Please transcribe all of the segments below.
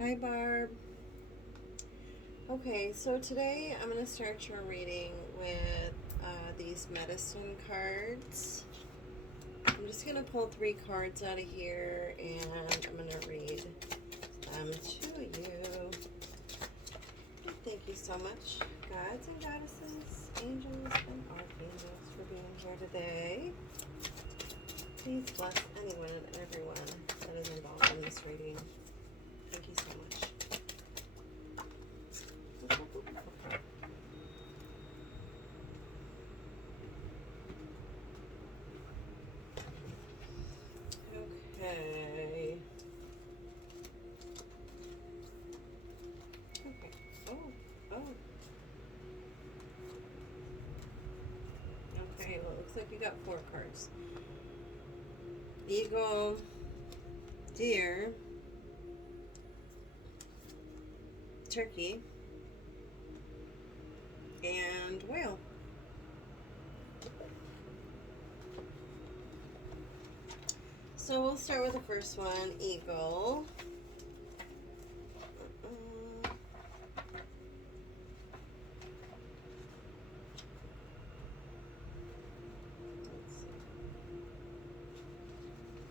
Hi, Barb. Okay, so today I'm going to start your reading with these medicine cards. I'm just going to pull 3 cards out of here and I'm going to read them to you. Thank you so much, gods and goddesses, angels and archangels, for being here today. Please bless anyone and everyone that is involved in this reading. Thank you so much. Okay. Okay. Oh. Okay, well, it looks like you got 4 cards. Eagle, deer, turkey, and whale. So we'll start with the first one, eagle.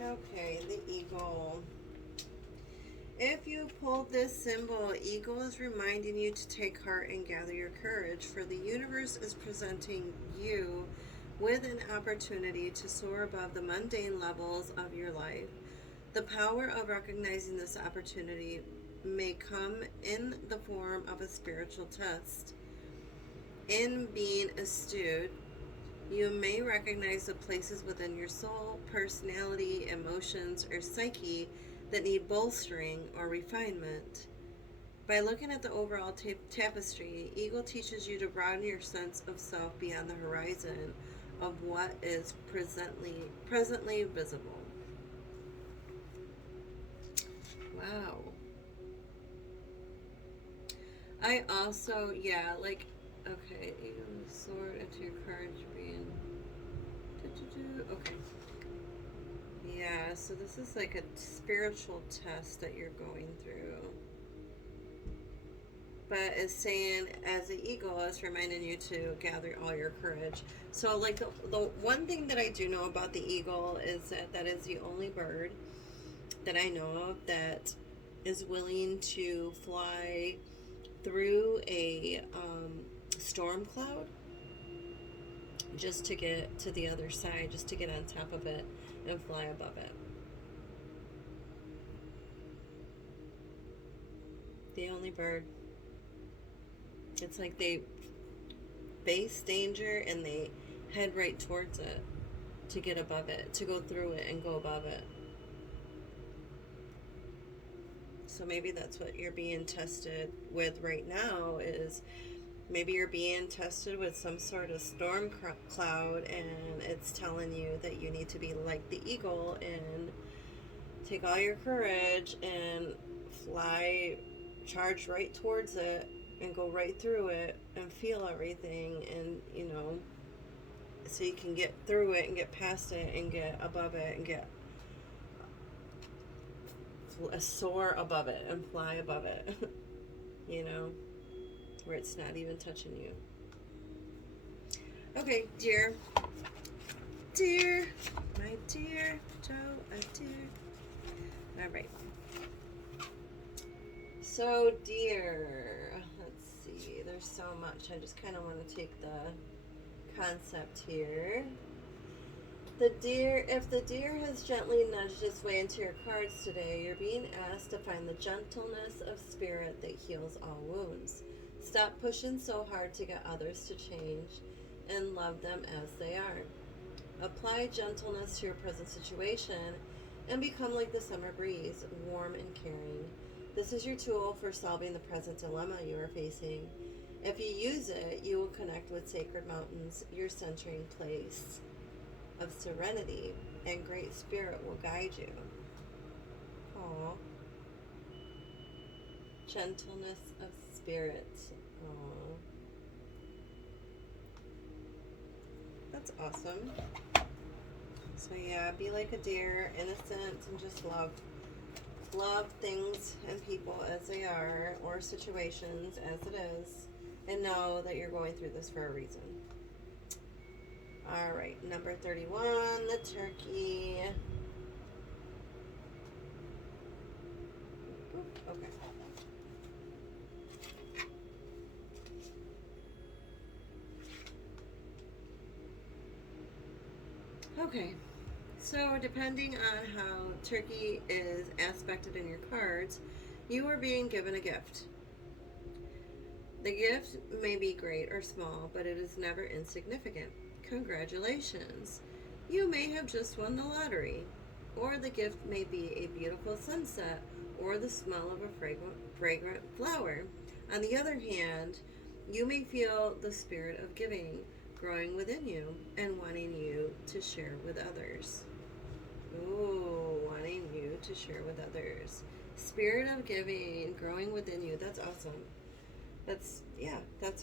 Okay, the eagle. If you pulled this symbol, eagle is reminding you to take heart and gather your courage, for the universe is presenting you with an opportunity to soar above the mundane levels of your life. The power of recognizing this opportunity may come in the form of a spiritual test. In being astute, you may recognize the places within your soul, personality, emotions, or psyche that need bolstering or refinement. By looking at the overall tapestry, Eagle teaches you to broaden your sense of self beyond the horizon of what is presently visible. Wow. I also, yeah, like, okay, Eagle sword into your courage being. Okay. Yeah, so this is like a spiritual test that you're going through. But it's saying, as the eagle, it's reminding you to gather all your courage. So, like, the one thing that I do know about the eagle is that is the only bird that I know of that is willing to fly through a storm cloud just to get to the other side, just to get on top of it and fly above it. The only bird. It's like they face danger and they head right towards it to get above it, to go through it and go above it. So maybe that's what you're being tested with right now, is maybe you're being tested with some sort of storm cloud, and it's telling you that you need to be like the eagle and take all your courage and fly, charge right towards it and go right through it and feel everything, and so you can get through it and get past it and get above it and get soar above it and fly above it. Where it's not even touching you. Okay, dear, my dear Joe, a dear. All right. So, dear, let's see. There's so much. I just kind of want to take the concept here. If the deer has gently nudged its way into your cards today, you're being asked to find the gentleness of spirit that heals all wounds. Stop pushing so hard to get others to change and love them as they are. Apply gentleness to your present situation and become like the summer breeze, warm and caring. This is your tool for solving the present dilemma you are facing. If you use it, you will connect with sacred mountains, your centering place of serenity, and great spirit will guide you. Aww. Gentleness of spirit. Aww. That's awesome. So yeah, be like a deer, innocent, and just love things and people as as they are, or situations as it is, and know that you're going through this for a reason. All right, number 31, the turkey. Okay. Okay, so depending on how turkey is aspected in your cards, you are being given a gift. The gift may be great or small, but it is never insignificant. Congratulations! You may have just won the lottery, or the gift may be a beautiful sunset or the smell of a fragrant flower. On the other hand, you may feel the spirit of giving growing within you and wanting you to share with others. Ooh, wanting you to share with others. Spirit of giving growing within you. That's awesome. That's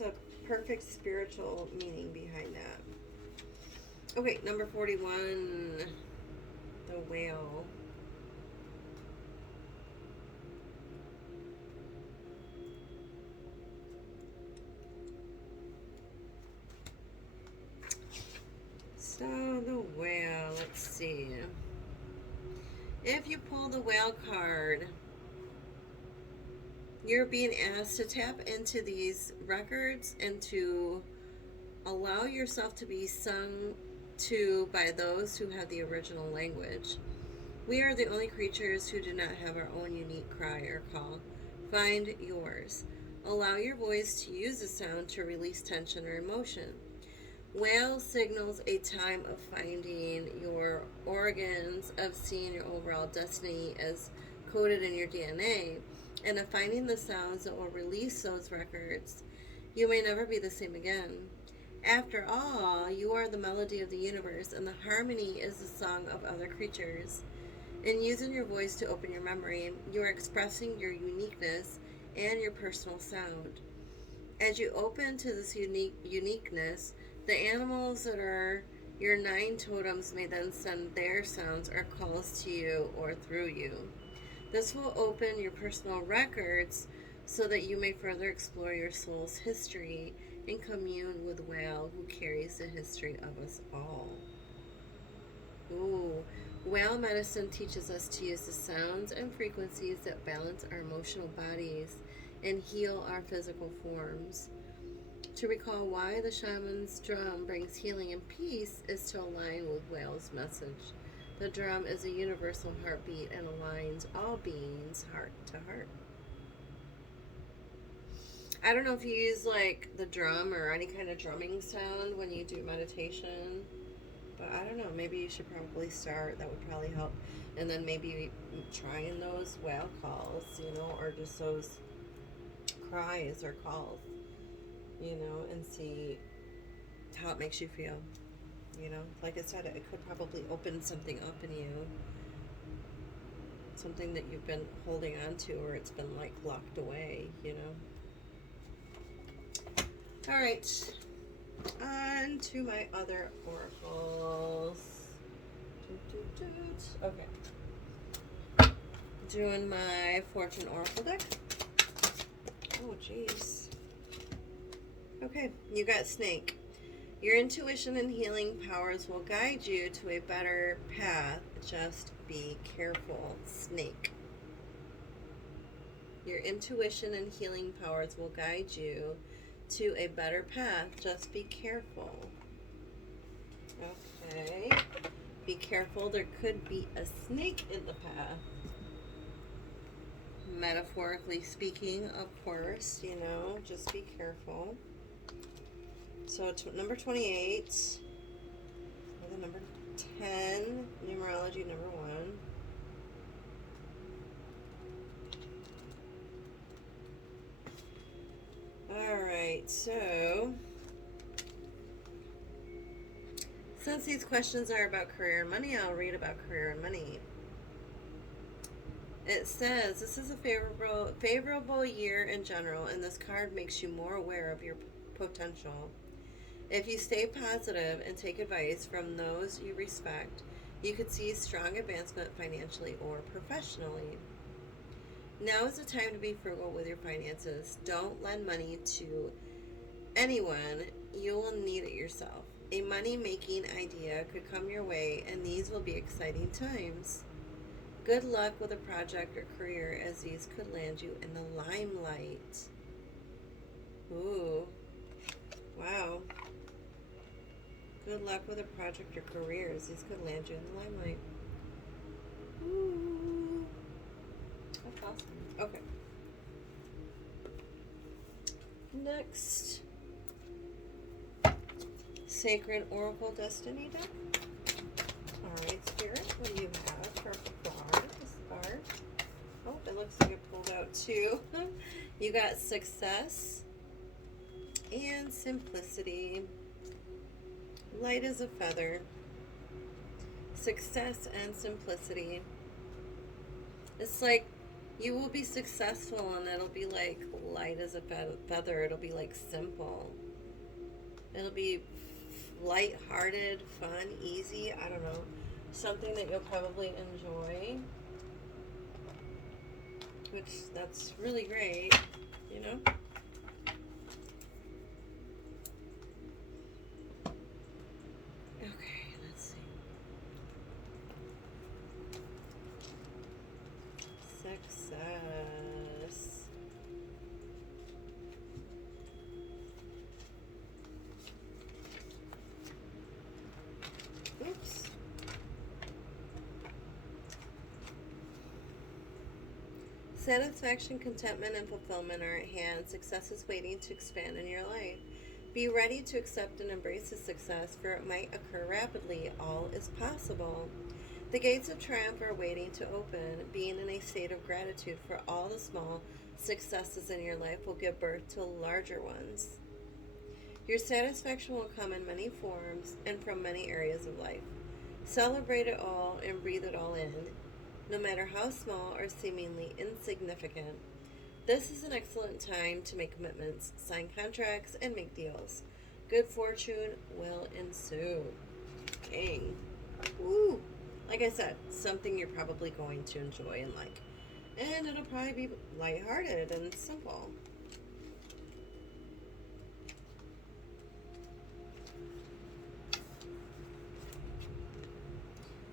a perfect spiritual meaning behind that. Okay, number 41, the whale. So the whale, let's see. If you pull the whale card, you're being asked to tap into these records and to allow yourself to be sung to by those who have the original language. We are the only creatures who do not have our own unique cry or call. Find yours. Allow your voice to use the sound to release tension or emotion. Whale signals a time of finding your organs, of seeing your overall destiny as coded in your DNA, and of finding the sounds that will release those records. You may never be the same again. After all, you are the melody of the universe, and the harmony is the song of other creatures. In using your voice to open your memory, you are expressing your uniqueness and your personal sound. As you open to this uniqueness, the animals that are your 9 totems may then send their sounds or calls to you or through you. This will open your personal records so that you may further explore your soul's history and commune with Whale, who carries the history of us all. Ooh, whale medicine teaches us to use the sounds and frequencies that balance our emotional bodies and heal our physical forms. To recall why the shaman's drum brings healing and peace is to align with Whale's message. The drum is a universal heartbeat and aligns all beings heart to heart. I don't know if you use like the drum or any kind of drumming sound when you do meditation, but I don't know, maybe you should probably start. That would probably help. And then maybe trying those whale calls, or just those cries or calls, and see how it makes you feel. Like I said, it could probably open something up in you, something that you've been holding on to, or it's been like locked away. All right, on to my other oracles. Okay, doing my fortune oracle deck. Oh jeez. Okay, you got snake. Your intuition and healing powers will guide you to a better path. Just be careful, snake. Your intuition and healing powers will guide you to a better path. Just be careful. Okay. Be careful. There could be a snake in the path. Metaphorically speaking, of course, just be careful. So number 28, or the number 10, numerology number 1. Alright, so since these questions are about career and money, I'll read about career and money. It says, this is a favorable year in general, and this card makes you more aware of your potential. If you stay positive and take advice from those you respect, you could see strong advancement financially or professionally. Now is the time to be frugal with your finances. Don't lend money to anyone. You will need it yourself. A money making idea could come your way, and these will be exciting times. Good luck with a project or career, as these could land you in the limelight. Ooh, wow. Good luck with a project or career, as these could land you in the limelight. Ooh, that's awesome. Okay. Next, Sacred Oracle Destiny deck. Alright, Spirit, what do you have for Barb? Barb? Oh, it looks like it pulled out too. You got success and simplicity. Light as a feather. Success and simplicity. It's like you will be successful and it'll be like light as a feather. It'll be like simple. It'll be light-hearted, fun, easy. I don't know. Something that you'll probably enjoy. Which, that's really great, you know? Okay, let's see. Success. Oops. Satisfaction, contentment, and fulfillment are at hand. Success is waiting to expand in your life. Be ready to accept and embrace the success, for it might occur rapidly. All is possible. The gates of triumph are waiting to open. Being in a state of gratitude for all the small successes in your life will give birth to larger ones. Your satisfaction will come in many forms and from many areas of life. Celebrate it all and breathe it all in, no matter how small or seemingly insignificant. This is an excellent time to make commitments, sign contracts, and make deals. Good fortune will ensue. King. Woo! Like I said, something you're probably going to enjoy and like. And it'll probably be lighthearted and simple.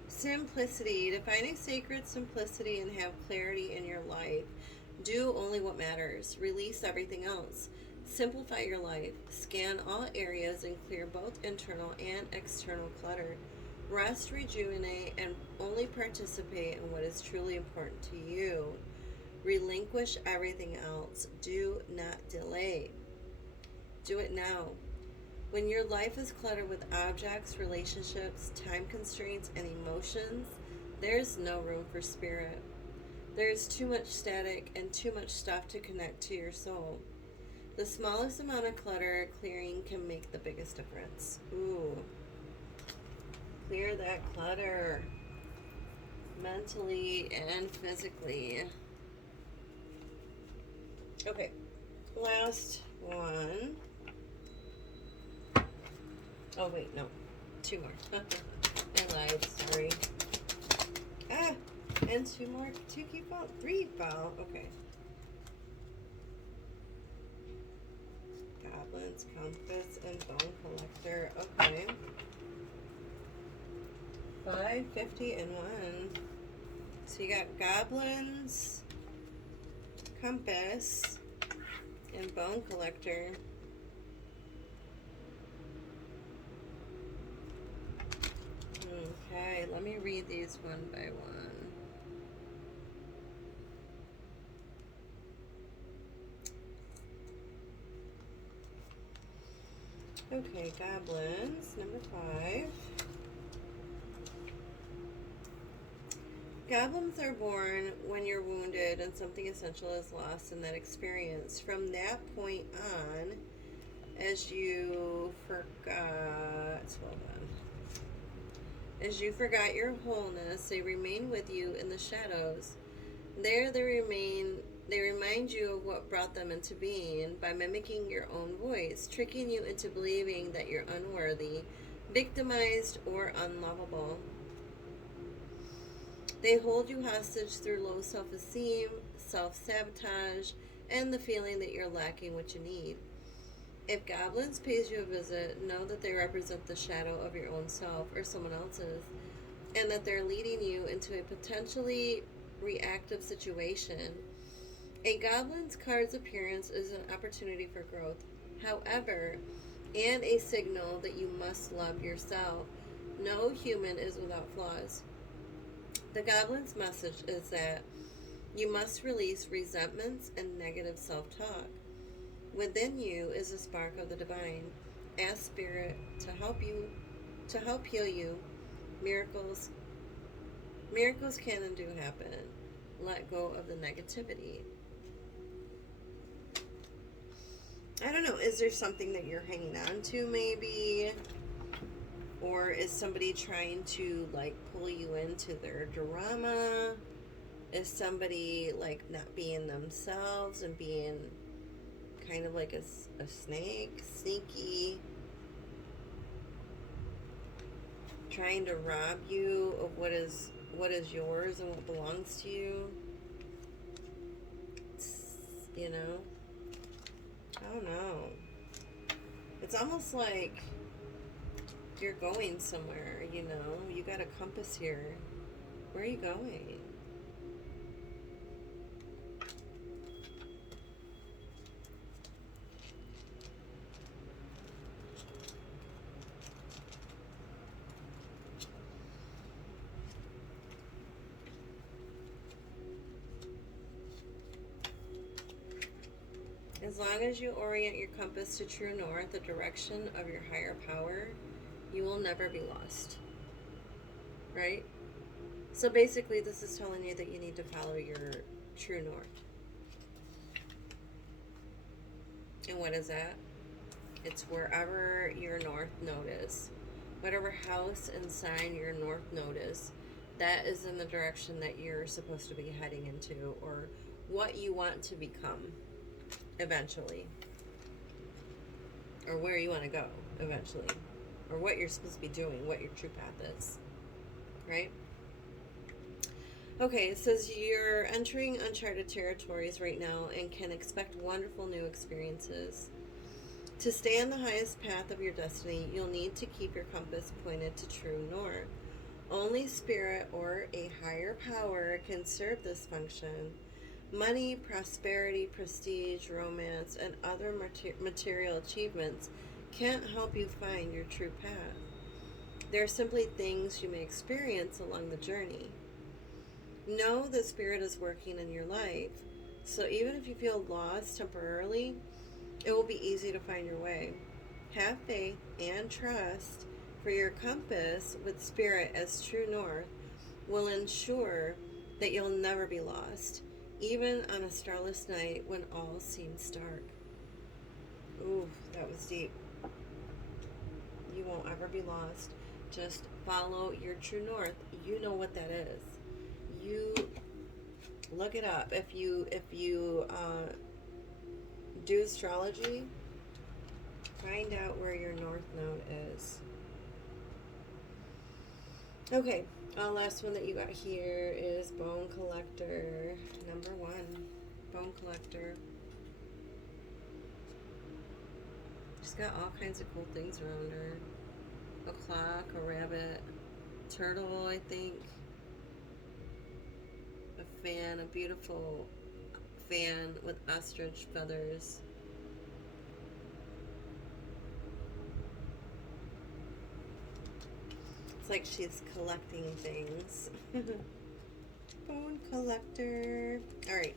Simplicity. Define a sacred simplicity and have clarity in your life. Do only what matters. Release everything else. Simplify your life. Scan all areas and clear both internal and external clutter. Rest, rejuvenate, and only participate in what is truly important to you. Relinquish everything else. Do not delay. Do it now. When your life is cluttered with objects, relationships, time constraints, and emotions, there's no room for spirit. There's too much static and too much stuff to connect to your soul. The smallest amount of clutter clearing can make the biggest difference. Ooh. Clear that clutter. Mentally and physically. Okay. Last one. Oh, wait, no. Two more. I lied, sorry. Ah, and two more. Two keep out. Three fell. Okay. Goblins, compass, and bone collector. Okay. 5, 50, and 1. So you got goblins, compass, and bone collector. Okay, let me read these one by one. Okay, goblins, number 5. Goblins are born when you're wounded and something essential is lost in that experience. From that point on, as you forgot, as you forgot your wholeness, they remain with you in the shadows. There they remind you of what brought them into being by mimicking your own voice, tricking you into believing that you're unworthy, victimized, or unlovable. They hold you hostage through low self-esteem, self-sabotage, and the feeling that you're lacking what you need. If goblins pays you a visit, know that they represent the shadow of your own self or someone else's, and that they're leading you into a potentially reactive situation. A goblin's card's appearance is an opportunity for growth, however, and a signal that you must love yourself. No human is without flaws. The goblin's message is that you must release resentments and negative self-talk. Within you is a spark of the divine. Ask Spirit to help heal you. Miracles can and do happen. Let go of the negativity. I don't know, is there something that you're hanging on to maybe? Or is somebody trying to like pull you into their drama? Is somebody like not being themselves and being kind of like a snake, sneaky, trying to rob you of what is yours and what belongs to you? You know? I don't know. It's almost like you're going somewhere, you know? You got a compass here. Where are you going? As long as you orient your compass to true north, the direction of your higher power, you will never be lost. Right? So basically, this is telling you that you need to follow your true north. And what is that? It's wherever your north node is. Whatever house and sign your north node is, that is in the direction that you're supposed to be heading into, or what you want to become eventually, or where you want to go eventually, or what you're supposed to be doing, what your true path is, right? Okay, it says you're entering uncharted territories right now and can expect wonderful new experiences. To stay on the highest path of your destiny, you'll need to keep your compass pointed to true north. Only spirit or a higher power can serve this function. Money, prosperity, prestige, romance, and other material achievements can't help you find your true path. They're simply things you may experience along the journey. Know that Spirit is working in your life, so even if you feel lost temporarily, it will be easy to find your way. Have faith and trust, for your compass with Spirit as true north will ensure that you'll never be lost, even on a starless night when all seems dark. Ooh, that was deep. You won't ever be lost. Just follow your true north. You know what that is. You look it up. If you do astrology, find out where your north node is. Okay, last one that you got here is Bone Collector, number 1. Bone Collector. She's got all kinds of cool things around her. A clock, a rabbit, turtle, I think. A fan, a beautiful fan with ostrich feathers. It's like she's collecting things. Bone Collector. Alright.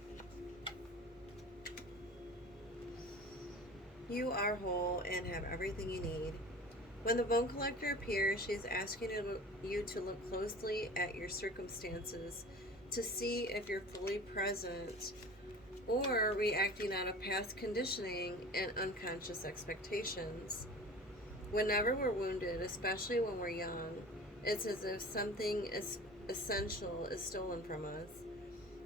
You are whole and have everything you need. When the Bone Collector appears, she's asking you to look closely at your circumstances to see if you're fully present or reacting out of past conditioning and unconscious expectations. Whenever we're wounded, especially when we're young, it's as if something essential is stolen from us.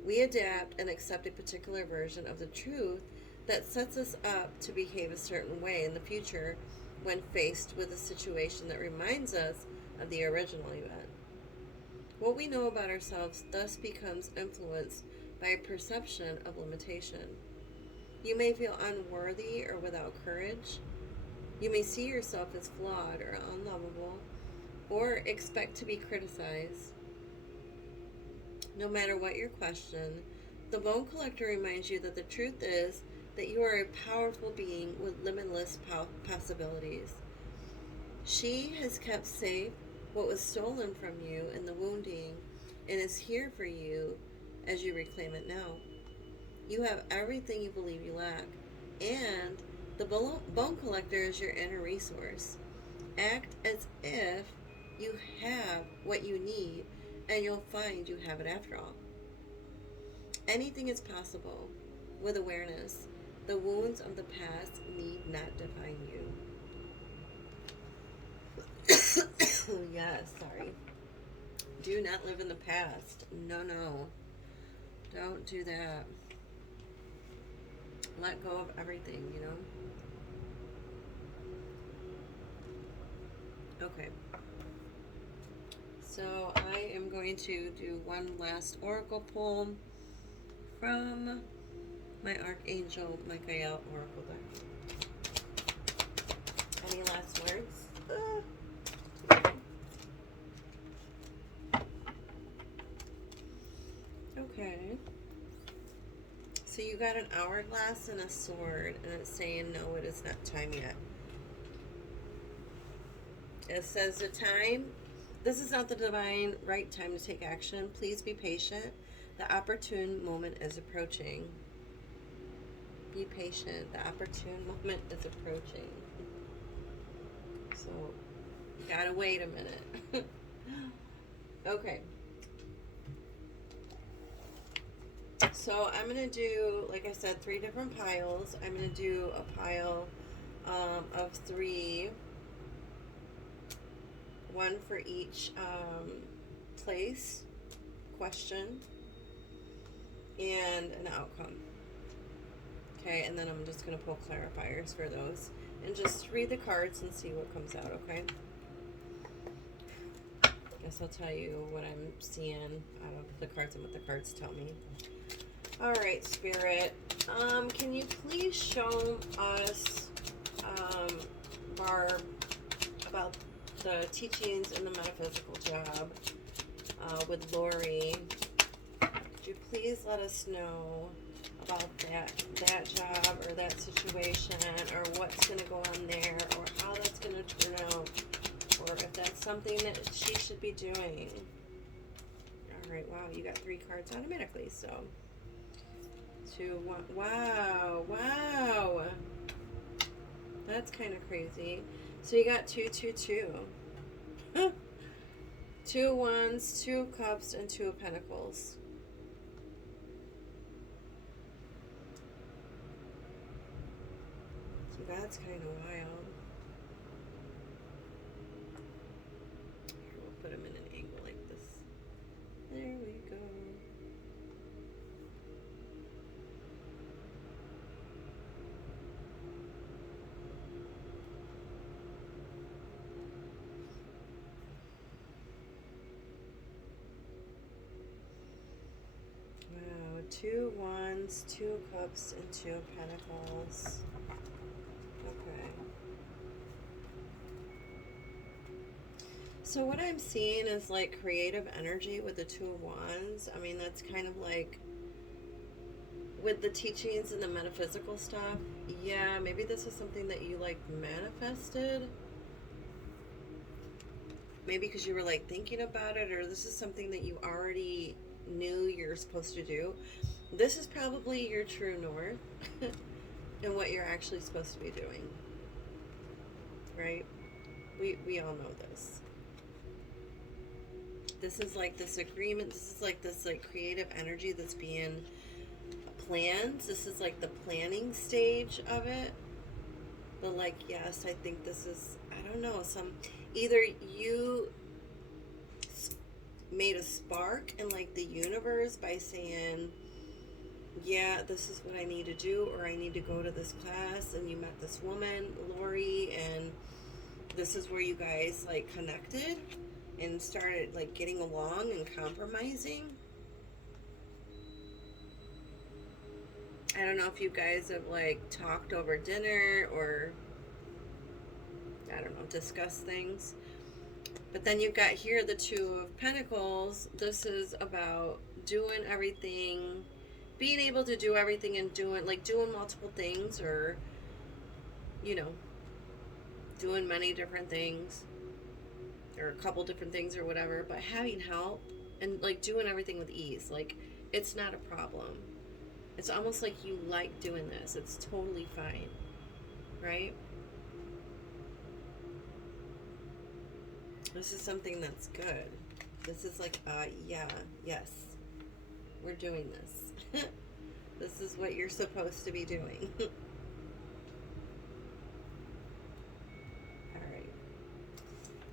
We adapt and accept a particular version of the truth that sets us up to behave a certain way in the future when faced with a situation that reminds us of the original event. What we know about ourselves thus becomes influenced by a perception of limitation. You may feel unworthy or without courage. You may see yourself as flawed or unlovable, or expect to be criticized. No matter what your question, the Bone Collector reminds you that the truth is that you are a powerful being with limitless possibilities. She has kept safe what was stolen from you in the wounding and is here for you as you reclaim it now. You have everything you believe you lack, and the Bone Collector is your inner resource. Act as if you have what you need, and you'll find you have it after all. Anything is possible with awareness. The wounds of the past need not define you. Yes, sorry. Do not live in the past. No, no. Don't do that. Let go of everything, you know? Okay. So I am going to do one last oracle poem from my Archangel Michael oracle deck. Any last words? Okay. So you got an hourglass and a sword, and it's saying, no, it is not time yet. It says the time, this is not the divine right time to take action. Please be patient. The opportune moment is approaching. Be patient. The opportune moment is approaching. So, you gotta wait a minute. Okay. So, I'm gonna do, like I said, 3 different piles. I'm gonna do a pile of 3. One for each place, question, and an outcome. Okay, and then I'm just going to pull clarifiers for those. And just read the cards and see what comes out, okay? Guess I'll tell you what I'm seeing out of the cards and what the cards tell me. Alright, Spirit. Can you please show us, Barb, about the teachings in the metaphysical job with Lori? Could you please let us know about that job or that situation, or what's going to go on there, or how that's going to turn out, or if that's something that she should be doing? Alright, wow, you got 3 cards automatically, so 2, 1, wow, that's kind of crazy. So you got 2, 2, 2. 2 wands, 2 cups, and 2 of pentacles. So that's kind of wild. Here, we'll put them in an angle like this. There we go. Wow, 2 wands, 2 cups, and 2 of pentacles. Okay. So what I'm seeing is like creative energy with the 2 of wands. I mean, that's kind of like with the teachings and the metaphysical stuff. Yeah, maybe this is something that you like manifested. Maybe because you were like thinking about it, or this is something that you already knew you're supposed to do. This is probably your true north and what you're actually supposed to be doing, right? We all know this. This is like this agreement. This is like this like creative energy that's being planned. This is like the planning stage of it. But like, yes, I think this is, I don't know, either you made a spark in like the universe by saying, yeah, this is what I need to do, or I need to go to this class, and you met this woman, Lori, and this is where you guys like connected and started like getting along and compromising. I don't know if you guys have like talked over dinner or I don't know, discussed things. But then you've got here the Two of Pentacles. This is about doing everything, being able to do everything and doing multiple things, or, you know, doing many different things or a couple different things or whatever, but having help and like doing everything with ease. Like it's not a problem. It's almost like you like doing this. It's totally fine, right? This is something that's good. This is like, yeah, yes, we're doing this. This is what you're supposed to be doing. All right.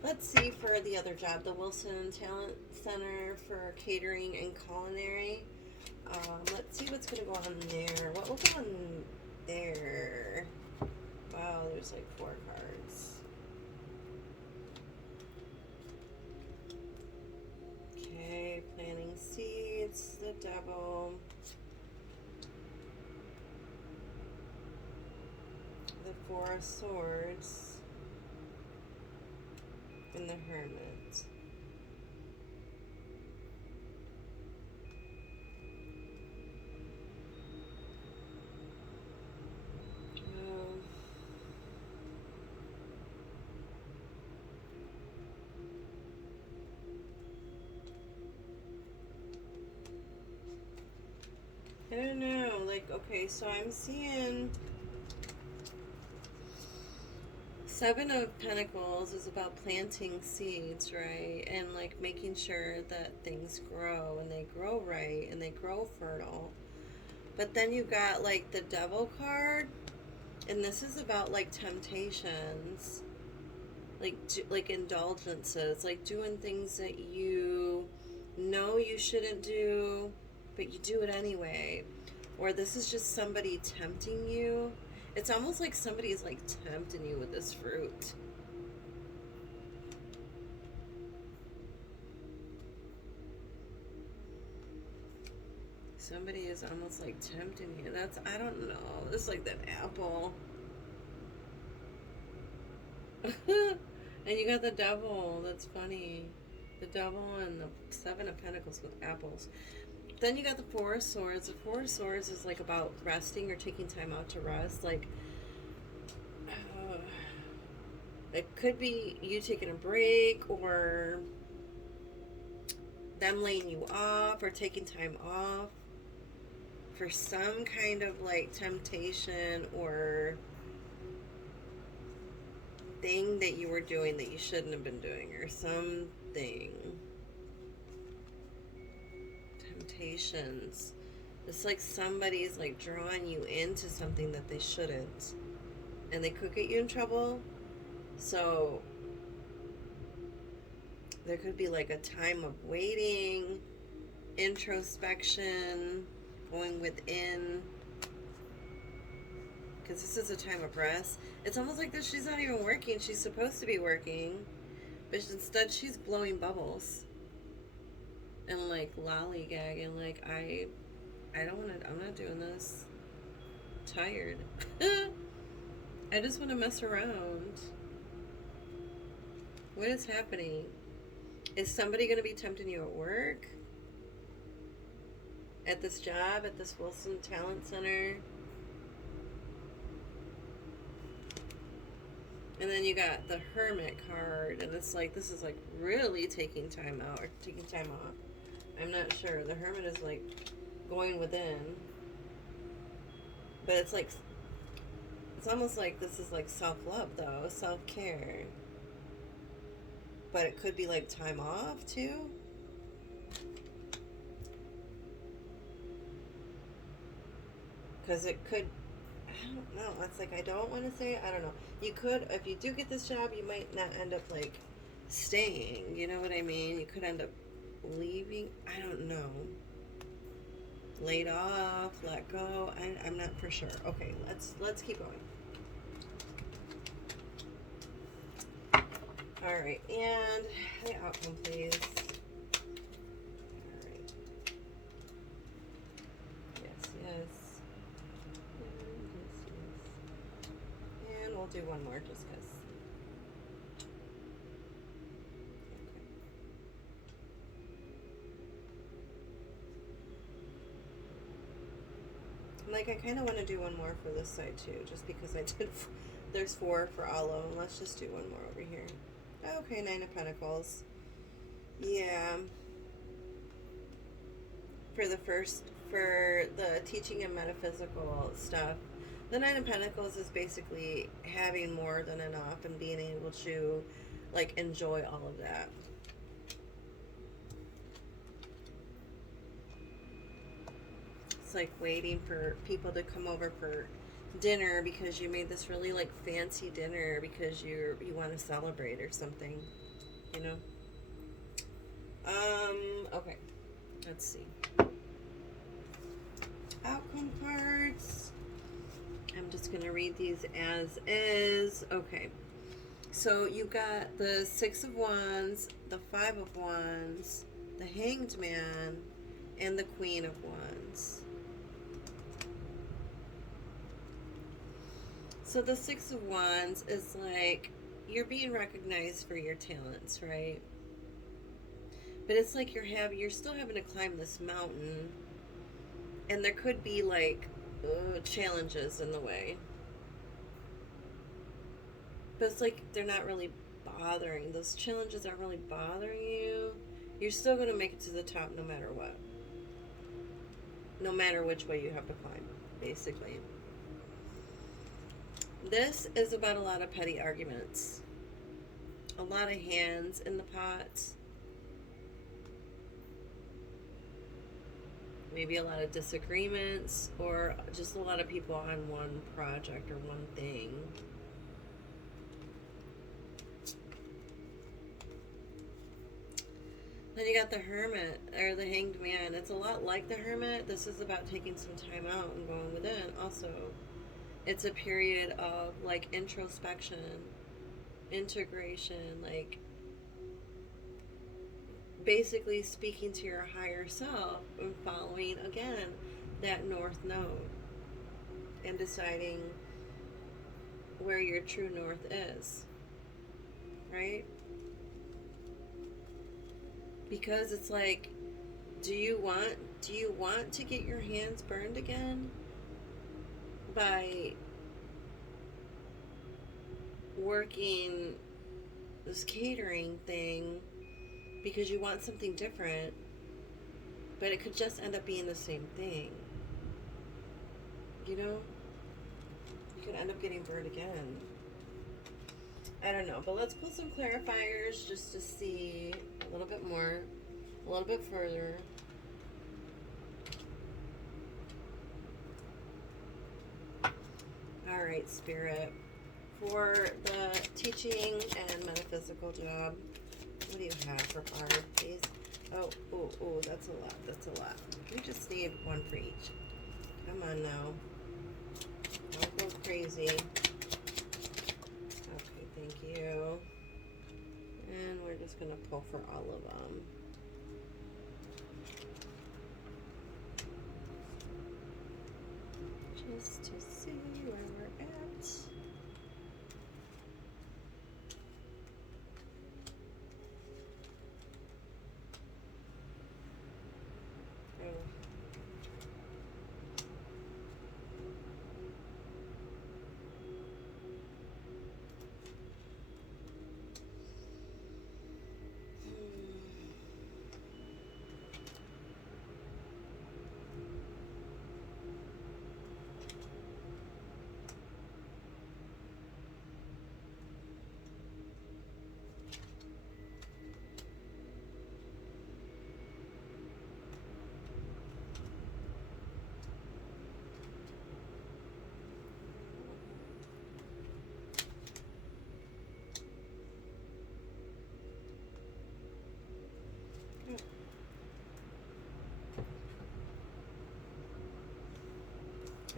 Let's see for the other job, the Wilson Talent Center for Catering and Culinary. Let's see what's going to go on there. What will go on there? Wow, there's like 4 cards. Okay, planting seeds, the Devil, the 4 of Swords, and the Hermit. I don't know, like, okay, so I'm seeing 7 of Pentacles is about planting seeds, right? And like making sure that things grow and they grow right and they grow fertile. But then you got like the Devil card, and this is about like temptations, like indulgences, like doing things that you know you shouldn't do, but you do it anyway. Or this is just somebody tempting you. It's almost like somebody's like tempting you with this fruit. Somebody is almost like tempting you. That's, I don't know. It's like that apple. And you got the Devil. That's funny. The Devil and the 7 of Pentacles with apples. Then you got the 4 of Swords. The 4 of Swords is like about resting or taking time out to rest. Like, it could be you taking a break, or them laying you off, or taking time off for some kind of like temptation or thing that you were doing that you shouldn't have been doing, or something. Temptations. It's like somebody's like drawing you into something that they shouldn't, and they could get you in trouble. So there could be like a time of waiting, introspection, going within, because this is a time of rest. It's almost like this, she's not even working. She's supposed to be working, but instead she's blowing bubbles and like lollygagging, like I don't want to, I'm not doing this. I'm tired. I just want to mess around. What is happening? Is somebody going to be tempting you at work? At this job? At this Wilson Talent Center? And then you got the Hermit card, and it's like, this is like really taking time out, or taking time off. I'm not sure. The Hermit is like going within. But it's like, it's almost like this is like self-love though, self-care. But it could be like time off too. Because it could, I don't know. It's like, I don't want to say, I don't know. You could, if you do get this job, you might not end up like staying. You know what I mean? You could end up leaving. I don't know. Laid off, let go. I'm not for sure. Okay, let's keep going. All right, and the outcome, please. All right. Yes, yes. I'll do one more just because. Like, I kind of want to do one more for this side too, just because I did. There's 4 for all of them. Let's just do one more over here. Okay, 9 of Pentacles. Yeah. For the teaching and metaphysical stuff, the 9 of Pentacles is basically having more than enough and being able to, like, enjoy all of that. It's like waiting for people to come over for dinner because you made this really, like, fancy dinner because you want to celebrate or something, you know? Okay. Let's see. Outcome cards. I'm just going to read these as is. Okay. So you got the 6 of Wands, the 5 of Wands, the Hanged Man, and the Queen of Wands. So the 6 of Wands is like you're being recognized for your talents, right? But it's like you're still having to climb this mountain, and there could be like challenges in the way. But it's like they're not really bothering. Those challenges aren't really bothering you. You're still going to make it to the top no matter what. No matter which way you have to climb, basically. This is about a lot of petty arguments. A lot of hands in the pot. Maybe a lot of disagreements, or just a lot of people on one project or one thing. Then you got the Hermit, or the Hanged Man. It's a lot like the Hermit. This is about taking some time out and going within. Also, it's a period of, like, introspection, integration, like, basically speaking to your higher self and following, again, that north node and deciding where your true north is, right? Because it's like, do you want to get your hands burned again by working this catering thing because you want something different, but it could just end up being the same thing, you know? You could end up getting burned again. I don't know, but let's pull some clarifiers just to see a little bit more, a little bit further. All right, Spirit. For the teaching and metaphysical job, what do you have for Barb, please? Oh, that's a lot. That's a lot. We just need one for each. Come on now. Don't go crazy. Okay, thank you. And we're just going to pull for all of them. Just to see where we're at.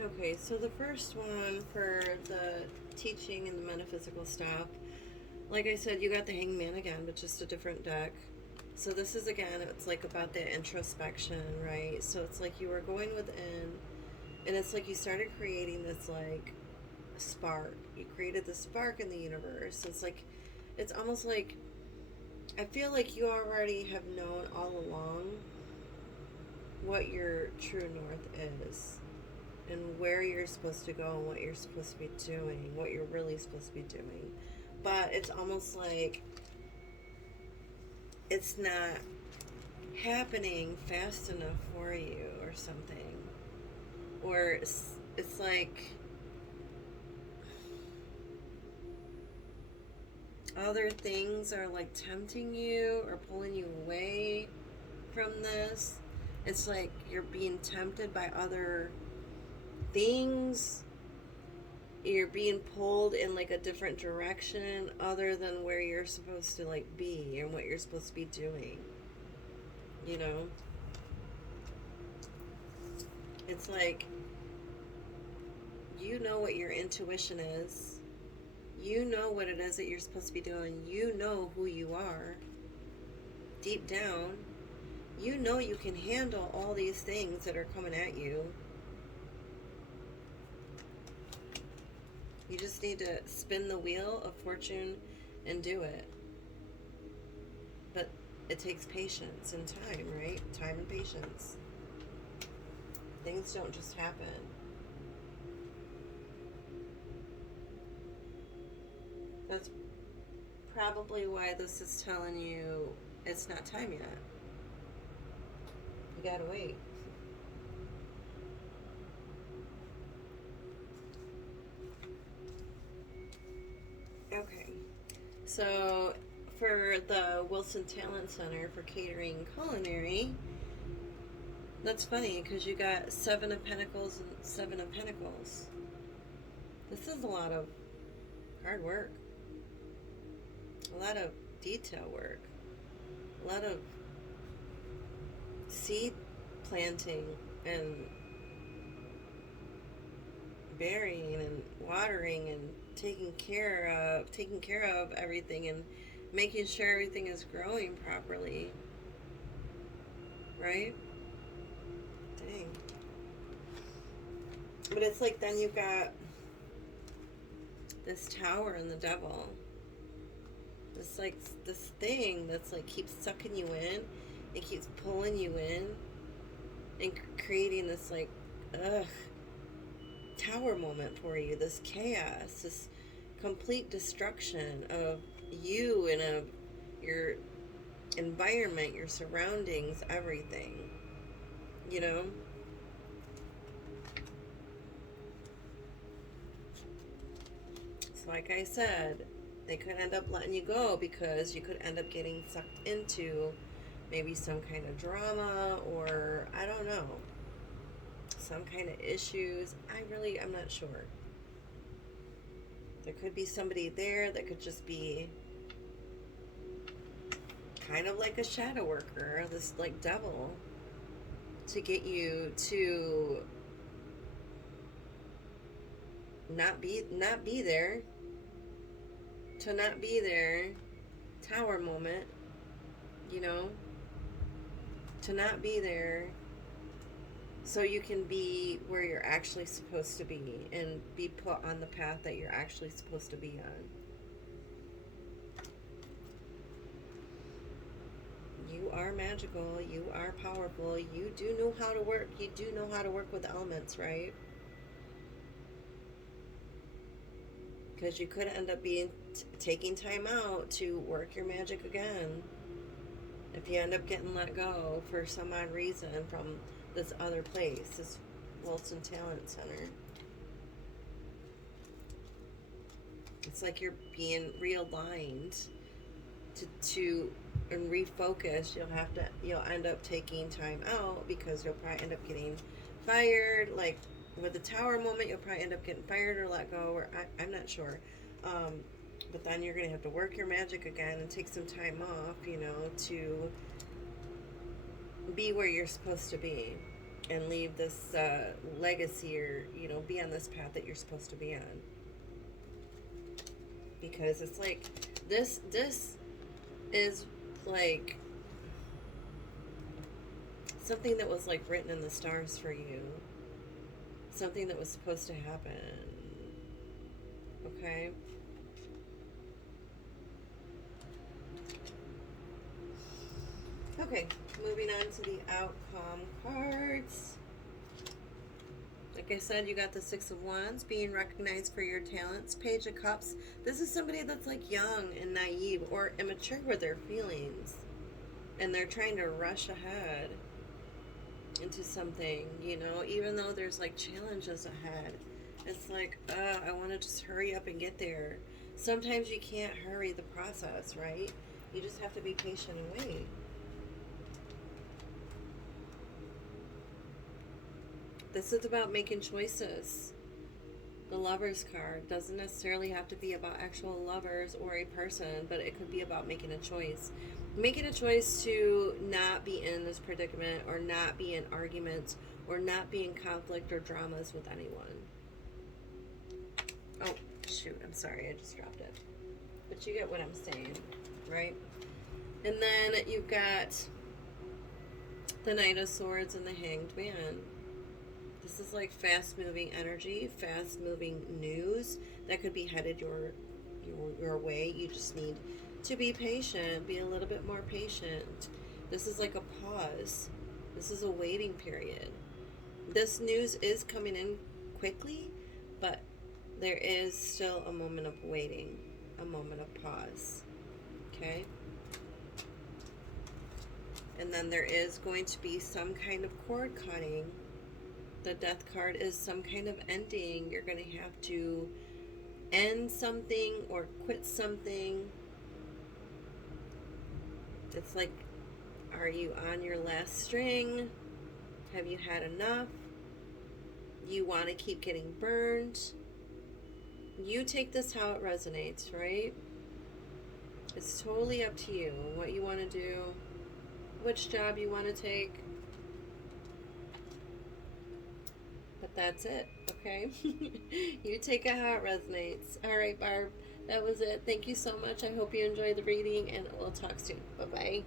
Okay, so the first one for the teaching and the metaphysical stuff, like I said, you got the Hanged Man again, but just a different deck. So this is, again, it's like about the introspection, right? So it's like you were going within, and it's like you started creating this, like, spark. You created the spark in the universe. It's like, it's almost like, I feel like you already have known all along what your true north is and where you're supposed to go and what you're supposed to be doing, what you're really supposed to be doing. But it's almost like it's not happening fast enough for you or something. Or it's like other things are like tempting you or pulling you away from this. It's like you're being tempted by other things. You're being pulled in like a different direction other than where you're supposed to like be and what you're supposed to be doing. You know? It's like you know what your intuition is. You know what it is that you're supposed to be doing. You know who you are. Deep down, you know you can handle all these things that are coming at you. You just need to spin the wheel of fortune and do it. But it takes patience and time, right? Time and patience. Things don't just happen. That's probably why this is telling you it's not time yet. You gotta wait. Okay. So, for the Wilson Talent Center for Catering Culinary, that's funny because you got 7 of Pentacles and 7 of Pentacles. This is a lot of hard work, a lot of detail work, a lot of seed planting and burying and watering and taking care of everything and making sure everything is growing properly, right? Dang. But it's like then you've got this tower and the devil. This like this thing that's like keeps sucking you in. It keeps pulling you in and creating this like tower moment for you. This chaos, this complete destruction of you and of your environment, your surroundings, everything. You know? So like I said, they could end up letting you go because you could end up getting sucked into maybe some kind of drama or I don't know, some kind of issues. I'm not sure. There could be somebody there that could just be kind of like a shadow worker, this like devil, to get you to not be there, to not be there, tower moment, you know, to not be there so you can be where you're actually supposed to be and be put on the path that you're actually supposed to be on. You are magical, you are powerful, you do know how to work, with elements, right? Because you could end up taking time out to work your magic again if you end up getting let go for some odd reason from this other place, this Wilson Talent Center. It's like you're being realigned to and refocus. You'll end up taking time out because you'll probably end up getting fired. Like with the tower moment, you'll probably end up getting fired or let go, or I'm not sure. But then you're going to have to work your magic again and take some time off, to be where you're supposed to be and leave this legacy or, be on this path that you're supposed to be on. Because it's like, this is like something that was like written in the stars for you. Something that was supposed to happen. Okay? Okay, moving on to the outcome cards. Like I said, you got the Six of Wands, being recognized for your talents. Page of Cups. This is somebody that's like young and naive or immature with their feelings. And they're trying to rush ahead into something, you know, even though there's like challenges ahead. It's like, I want to just hurry up and get there. Sometimes you can't hurry the process, right? You just have to be patient and wait. This is about making choices. The Lovers card doesn't necessarily have to be about actual lovers or a person, but it could be about making a choice. Making a choice to not be in this predicament or not be in arguments or not be in conflict or dramas with anyone. Oh, shoot, I'm sorry, I just dropped it. But you get what I'm saying, right? And then you've got the Knight of Swords and the Hanged Man. This is like fast-moving energy, fast-moving news that could be headed your way. You just need to be patient, be a little bit more patient. This is like a pause. This is a waiting period. This news is coming in quickly, but there is still a moment of waiting, a moment of pause. Okay? And then there is going to be some kind of cord cutting. The Death card is some kind of ending. You're going to have to end something or quit something. It's like, are you on your last string? Have you had enough? You want to keep getting burned? You take this how it resonates, right? It's totally up to you what you want to do, which job you want to take. But that's it, okay? You take it how it resonates. All right, Barb, that was it. Thank you so much. I hope you enjoyed the reading, and we'll talk soon. Bye-bye.